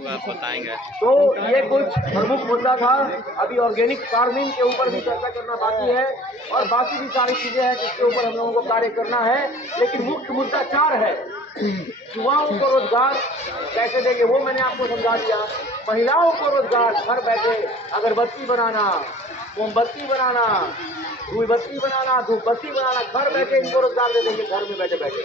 आप बताएंगे। तो ये कुछ प्रमुख मुद्दा था। अभी ऑर्गेनिक फार्मिंग के ऊपर भी चर्चा करना बाकी है और बाकी भी सारी चीजें हैं जिसके ऊपर हम लोगों को कार्य करना है। लेकिन मुख्य मुद्दा 4 है। युवाओं को रोजगार कैसे देंगे वो मैंने आपको समझा दिया। महिलाओं को रोजगार, घर बैठे अगरबत्ती बनाना, मोमबत्ती बनाना, धूलबत्ती बनाना, धूपबत्ती बनाना, घर बैठे इनको रोजगार दे देंगे, घर में बैठे बैठे।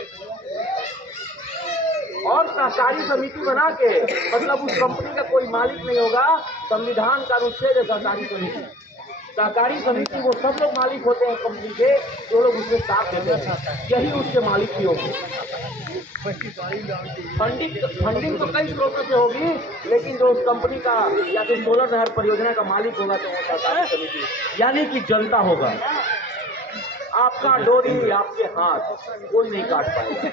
और सहकारी समिति बना के, मतलब उस कंपनी का कोई मालिक नहीं होगा। संविधान का अनुच्छेद है सहकारी समिति। सहकारी समिति वो सब लोग मालिक होते हैं कंपनी के, जो लोग उसमें साथ देते हैं, यही उसके मालिक भी होंगे। फंडिंग तो कई स्रोतों से होगी, लेकिन जो उस कंपनी का या फिर सोलर नहर परियोजना का मालिक होगा तो वो सहकारी समिति यानी कि जनता होगा। आपका डोरी आपके हाथ, कोई नहीं काट पाएगा।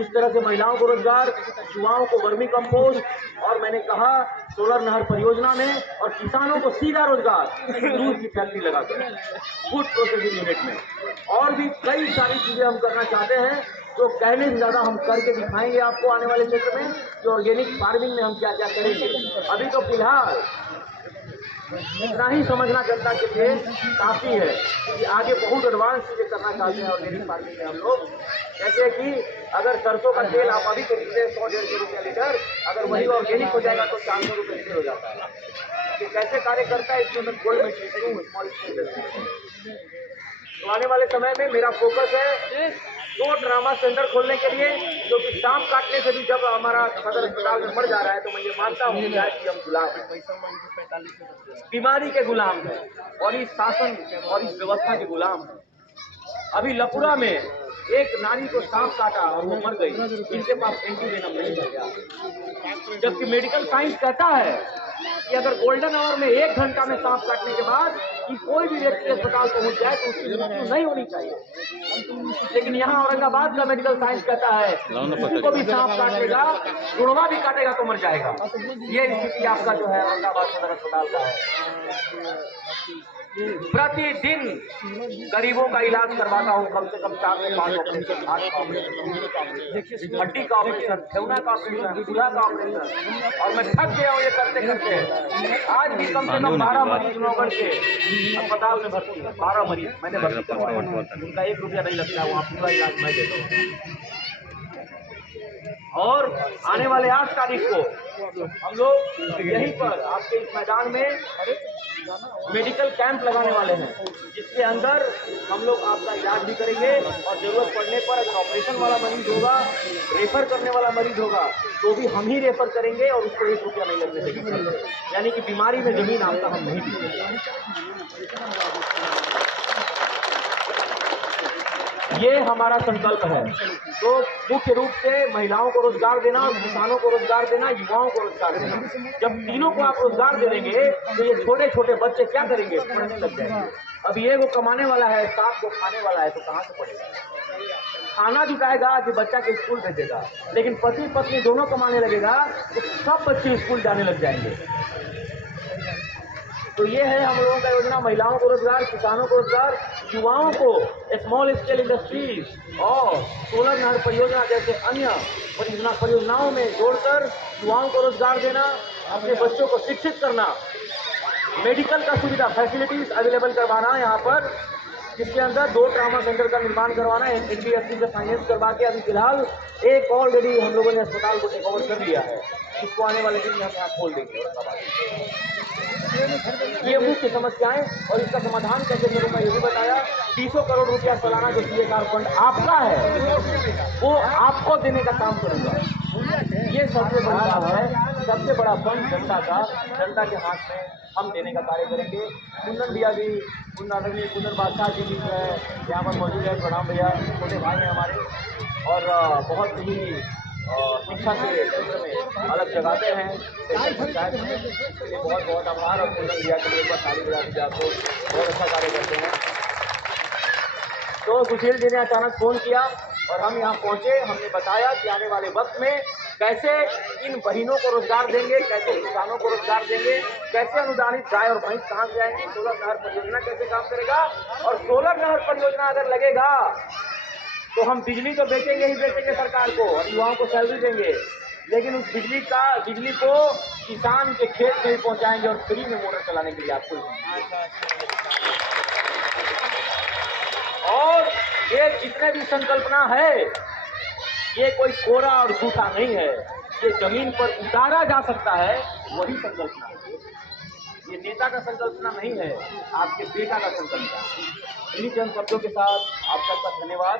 इस तरह से महिलाओं को रोजगार, युवाओं को वर्मी कंपोस्ट और मैंने कहा सोलर नहर परियोजना में, और किसानों को सीधा रोजगार दूध की फैक्ट्री लगाकर फूड प्रोसेसिंग यूनिट में। और भी कई सारी चीजें हम करना चाहते हैं जो कहने से ज्यादा हम करके दिखाएंगे आपको आने वाले क्षेत्र में कि ऑर्गेनिक फार्मिंग में हम क्या क्या करेंगे। अभी तो फिलहाल इतना ही समझना जनता के लिए काफी है कि आगे बहुत एडवांस चीजें करना चाहते हैं ऑर्गेनिक फार्मिंग में हम लोग। जैसे कि अगर सरसों का तेल आप अभी खरीदते 100-150 रुपया लीटर, अगर वही ऑर्गेनिक हो जाएगा तो 400 रुपये लीटर हो जाता है। ये कैसे कार्य करता है इसमें मैं गोल्ड में स्मॉल स्केल इंडस्ट्री। तो आने वाले समय में मेरा फोकस है 2 ड्रामा सेंटर खोलने के लिए, क्योंकि सांप काटने से भी जब हमारा सदर अस्पताल में मर जा रहा है तो मैं ये मानता हूँ कि हम गुलाम हैं, बीमारी के गुलाम हैं और इस शासन और इस व्यवस्था के गुलाम हैं। अभी लपुरा में एक नारी को सांप काटा और वो मर गई, इनके पास एंटीवेनम नहीं है, जबकि मेडिकल साइंस कहता है कि अगर गोल्डन आवर में 1 घंटा में सांप काटने के बाद कि कोई भी व्यक्ति अस्पताल पहुंच जाए तो उसकी मृत्यु नहीं होनी चाहिए। लेकिन यहाँ औरंगाबाद का मेडिकल साइंस कहता है किसी को भी सांप काटेगा, जुड़वा भी काटेगा तो मर जाएगा। ये स्थिति आपका जो है औरंगाबाद सदर अस्पताल का है। प्रतिदिन गरीबों का इलाज करवाता हूँ, कम से कम 4 से 5 ऑपरेशन, हड्डी का ऑपरेशन, ठेवना का ऑपरेशन, चूल्हा का ऑपरेशन, और मैं थक गया हूँ ये करते करते। आज भी कम से कम 12 मरीज नौगढ़ के अस्पताल में भर्ती है। 12 मरीज मैंने भर्ती करवाया, उनका 1 रुपया नहीं लगता, वहाँ पूरा इलाज मैं देता हूँ। और आने वाले 8 तारीख को हम लोग यहीं पर आपके इस मैदान में मेडिकल कैंप लगाने वाले हैं, जिसके अंदर हम लोग आपका इलाज भी करेंगे और जरूरत पड़ने पर अगर ऑपरेशन वाला मरीज होगा, रेफर करने वाला मरीज होगा तो भी हम ही रेफर करेंगे और उसको 1 रुपया नहीं लगने देंगे। यानी कि बीमारी में जमीन आपका हम नहीं देंगे। ये हमारा संकल्प है। तो मुख्य रूप से महिलाओं को रोजगार देना, किसानों को रोजगार देना, युवाओं को रोजगार देना। जब तीनों को आप रोजगार दे देंगे तो ये छोटे छोटे बच्चे क्या करेंगे, पढ़ने लग जाएंगे। अब ये वो कमाने वाला है, 7 को खाने वाला है, तो कहाँ से पढ़ेगा? खाना जुटाएगा कि बच्चा के स्कूल भेजेगा, लेकिन पति पत्नी दोनों कमाने लगेगा तो सब बच्चे स्कूल जाने लग जाएंगे। तो ये है हम लोगों का योजना, महिलाओं को रोजगार, किसानों को रोजगार, युवाओं को स्मॉल स्केल इंडस्ट्रीज और सोलर नहर परियोजना जैसे अन्य परियोजनाओं में जोड़कर युवाओं को रोजगार देना, अपने बच्चों को शिक्षित करना, मेडिकल का सुविधा फैसिलिटीज अवेलेबल करवाना यहाँ पर, जिसके अंदर 2 ट्रामा सेंटर का निर्माण करवाना है, NBFC से फाइनेंस करवा के। अभी फिलहाल एक ऑलरेडी हम लोगों ने अस्पताल को टेक ओवर कर लिया है, इसको आने वाले दिन में हम यहाँ खोल देंगे औरंगाबाद। ये मुख्य समस्याएं और इसका समाधान कैसे करूंगा ये भी बताया। 300 करोड़ रुपया सालाना जो CSR फंड आपका है वो आपको देने का काम करूंगा। ये सबसे बड़ी बात है, सबसे बड़ा फंड जनता का, जनता के हाथ में हम देने का कार्य करेंगे। कुंदन भैया भी, आदरणीय कुंदन बादशाह जी भी जो है यहाँ पर मौजूद है, प्रणाम भैया, छोटे भाई हैं हमारे और बहुत ही शिक्षा के क्षेत्र में अलग जगाते हैं पंचायत में, इसलिए बहुत बहुत आभार। और कुंदन भैया के लिए ताली बजा दीजिए, आपको बहुत अच्छा कार्य करते हैं। तो सुशील जी ने अचानक फोन किया और हम यहाँ पहुँचे। हमने बताया कि आने वाले वक्त में कैसे इन बहनों को रोजगार देंगे, कैसे किसानों को रोजगार देंगे, कैसे अनुदानित गाय और भैंस कहाँ से आएंगी, सोलर नहर परियोजना कैसे काम करेगा। और सोलर नहर परियोजना अगर लगेगा तो हम बिजली तो बेचेंगे ही बेचेंगे सरकार को, और युवाओं को सैलरी देंगे, लेकिन उस बिजली को किसान के खेत में पहुंचाएंगे और फ्री में मोटर चलाने के लिए आपको। और ये जितने भी संकल्पना है, ये कोई कोरा और झूठा नहीं है, ये जमीन पर उतारा जा सकता है, वही संकल्पना है। ये नेता का संकल्पना नहीं है, आपके बेटा का संकल्पना है। इन्हीं चंद शब्दों के साथ आप सबका धन्यवाद।